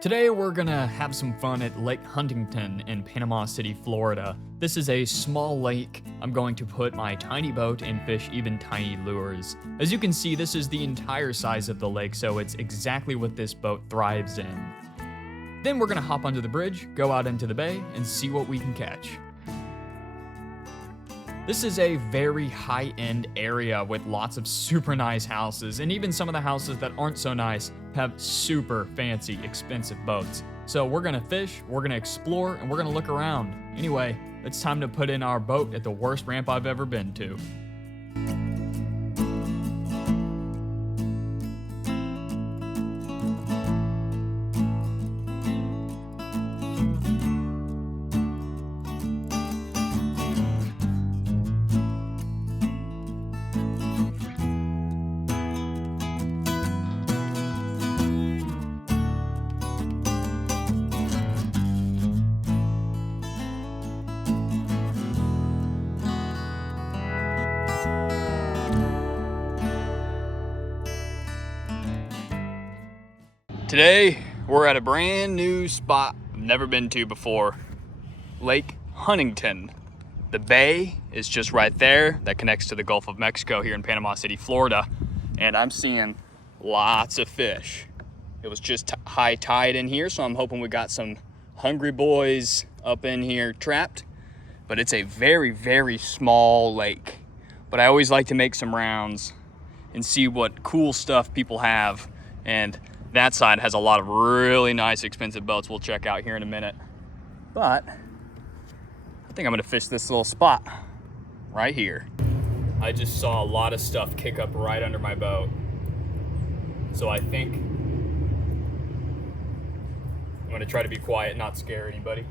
Today we're gonna have some fun at Lake Huntington in Panama City, Florida. This is a small lake. I'm going to put my tiny boat and fish even tiny lures. As you can see, this is the entire size of the lake, so it's exactly what this boat thrives in. Then we're gonna hop onto the bridge, go out into the bay, and see what we can catch. This is a very high-end area with lots of super nice houses, and even some of the houses that aren't so nice have super fancy, expensive boats. So we're gonna fish, we're gonna explore, and we're gonna look around. Anyway, it's time to put in our boat at the worst ramp I've ever been to. Today, we're at a brand new spot I've never been to before, Lake Huntington. The bay is just right there. That connects to the Gulf of Mexico here in Panama City, Florida. And I'm seeing lots of fish. It was just high tide in here, so I'm hoping we got some hungry boys up in here trapped. But it's a very, very small lake. But I always like to make some rounds and see what cool stuff people have. And that side has a lot of really nice, expensive boats we'll check out here in a minute. But I think I'm gonna fish this little spot right here. I just saw a lot of stuff kick up right under my boat. So I think I'm gonna try to be quiet, not scare anybody.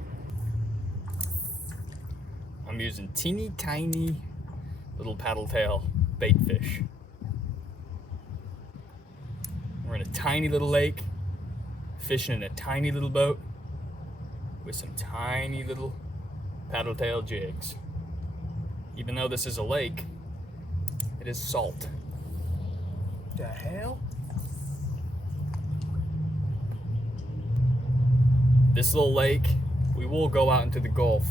I'm using teeny tiny little paddle tail bait fish. We're in a tiny little lake, fishing in a tiny little boat with some tiny little paddle tail jigs. Even though this is a lake, it is salt. The hell? This little lake, we will go out into the Gulf,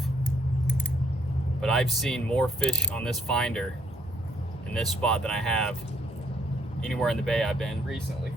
but I've seen more fish on this finder in this spot than I have anywhere in the bay I've been recently.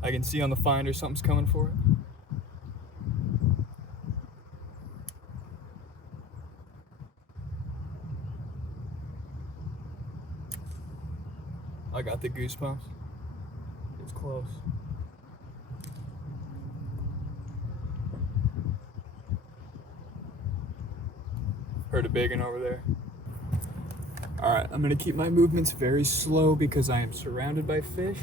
I can see on the finder something's coming for it. I got the goosebumps. It's close. Heard a big one over there. All right, I'm gonna keep my movements very slow because I am surrounded by fish.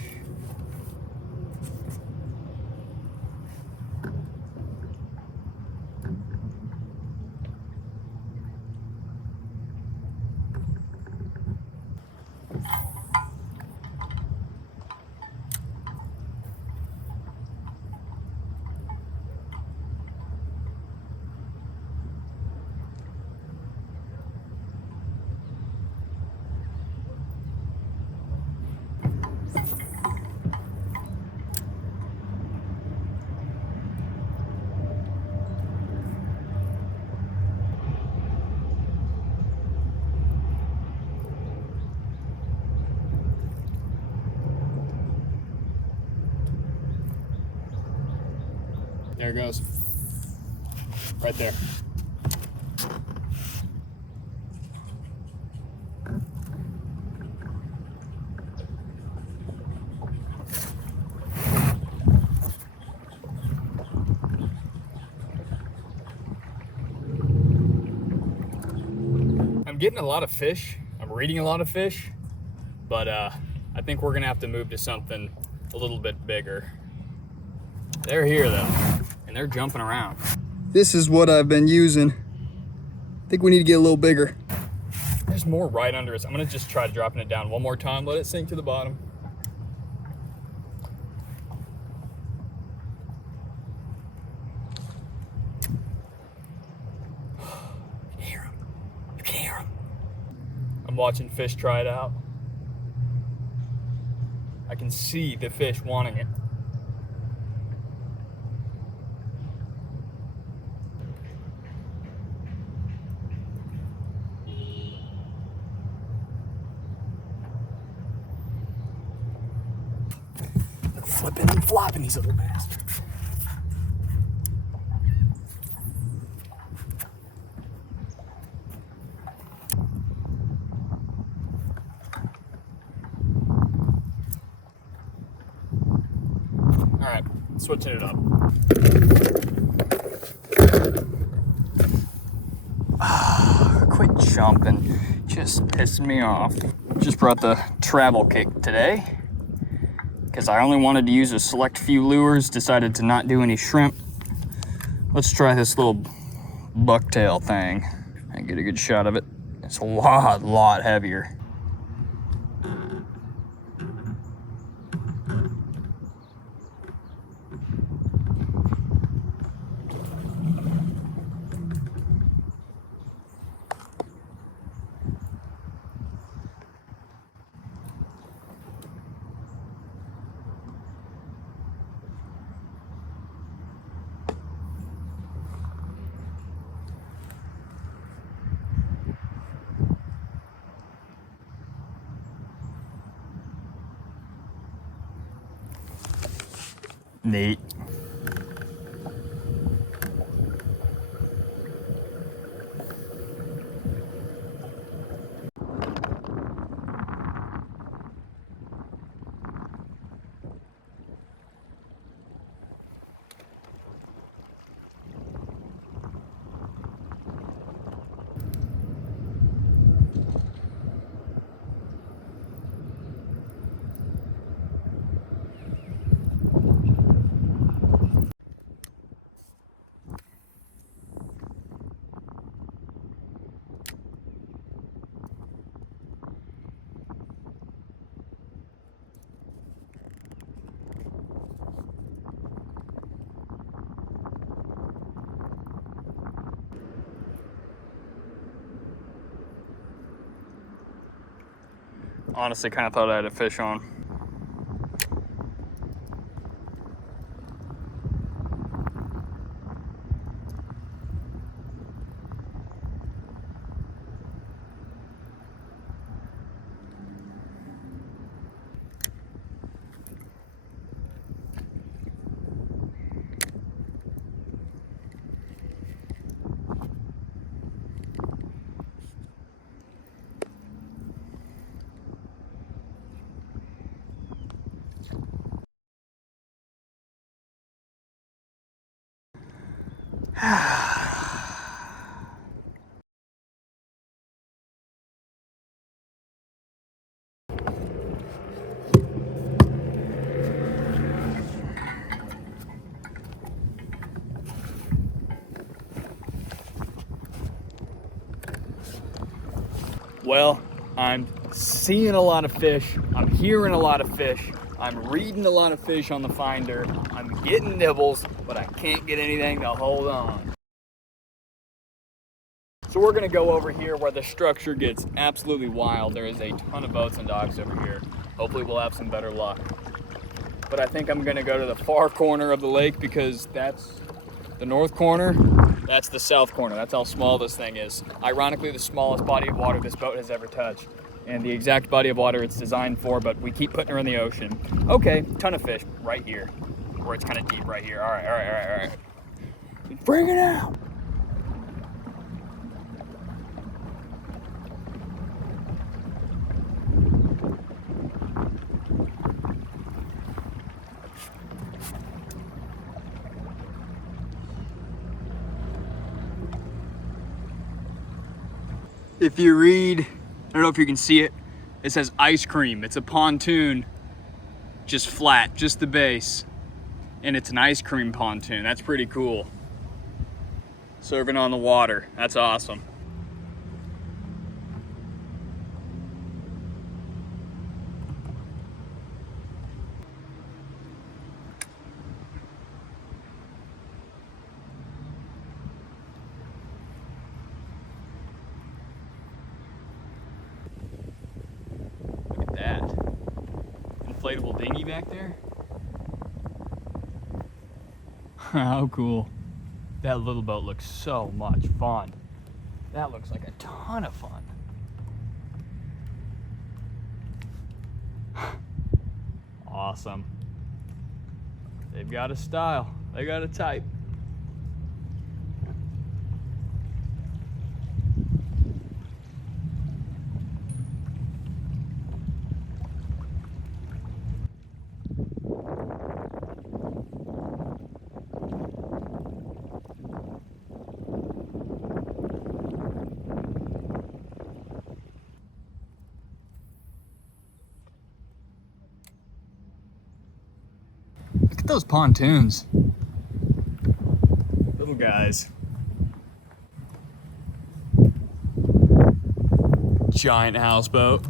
There it goes. Right there. I'm getting a lot of fish. I'm reading a lot of fish, but I think we're gonna have to move to something a little bit bigger. They're here though, and they're jumping around. This is what I've been using. I think we need to get a little bigger. There's more right under us. I'm gonna just try dropping it down one more time, let it sink to the bottom. You can hear him. You can hear him. I'm watching fish try it out. I can see the fish wanting it. They're flipping and flopping, these little bastards. All right, switching it up. Quit jumping, just pissing me off. Just brought the travel kit today because I only wanted to use a select few lures, decided to not do any shrimp. Let's try this little bucktail thing and get a good shot of it. It's a lot heavier. Neat. Honestly, kind of thought I had a fish on. Well, I'm seeing a lot of fish, I'm hearing a lot of fish, I'm reading a lot of fish on the finder, I'm getting nibbles, but I can't get anything to hold on. So we're gonna go over here where the structure gets absolutely wild. There is a ton of boats and docks over here. Hopefully we'll have some better luck. But I think I'm gonna go to the far corner of the lake because that's the north corner, that's the south corner. That's how small this thing is. Ironically, the smallest body of water this boat has ever touched. And the exact body of water it's designed for, but we keep putting her in the ocean. Okay, ton of fish right here, where it's kind of deep right here. All right. Bring it out. If you read, I don't know if you can see it, it says ice cream. It's a pontoon, just flat, just the base. And it's an ice cream pontoon. That's pretty cool. Serving on the water. That's awesome. Look at that. Inflatable dinghy back there. How cool. That little boat looks so much fun. That looks like a ton of fun. Awesome. They've got a style. They got a type. Look at those pontoons. Little guys. Giant houseboat.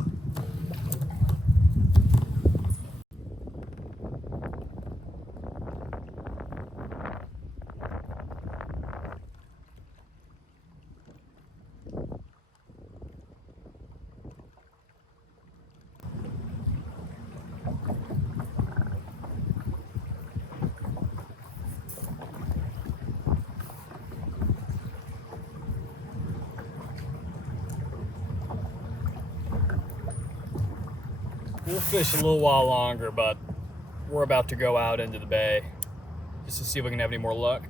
We'll fish a little while longer, but we're about to go out into the bay just to see if we can have any more luck.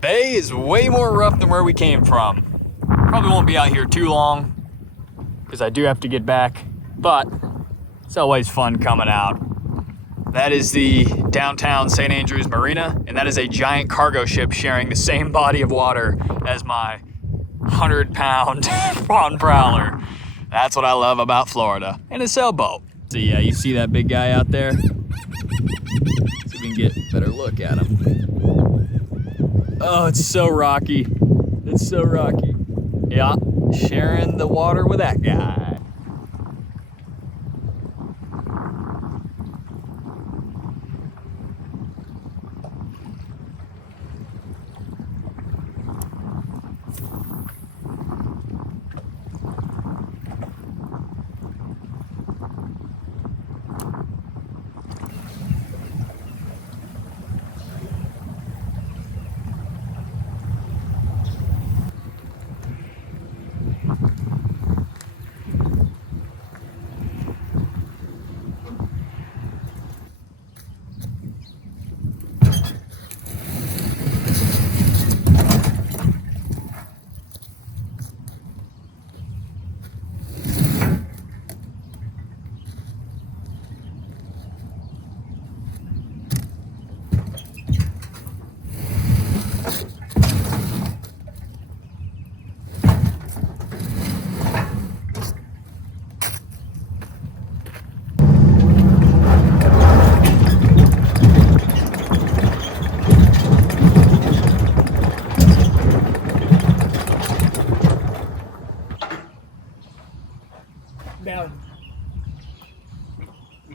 Bay is way more rough than where we came from. Probably won't be out here too long because I do have to get back, but it's always fun coming out. That is the downtown St. Andrews Marina, and that is a giant cargo ship sharing the same body of water as my 100-pound Pond Prowler. That's what I love about Florida. And a sailboat. So yeah, you see that big guy out there? See if we can get a better look at him. Oh, it's so rocky. It's so rocky. Yeah, sharing the water with that guy.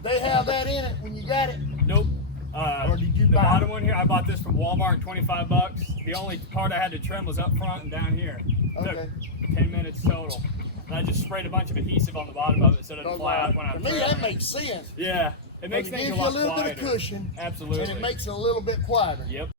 they have that in it when you got it? Nope. Or did you the buy bottom it? one here, I bought this from Walmart, 25 bucks. The only part I had to trim was up front and down here. Okay. Took 10 minutes total. And I just sprayed a bunch of adhesive on the bottom of it so it doesn't fly out when I To trim me, it. that makes sense. Yeah, it makes It things gives a you a lot little quieter. bit of cushion. Absolutely. And it makes it a little bit quieter. Yep.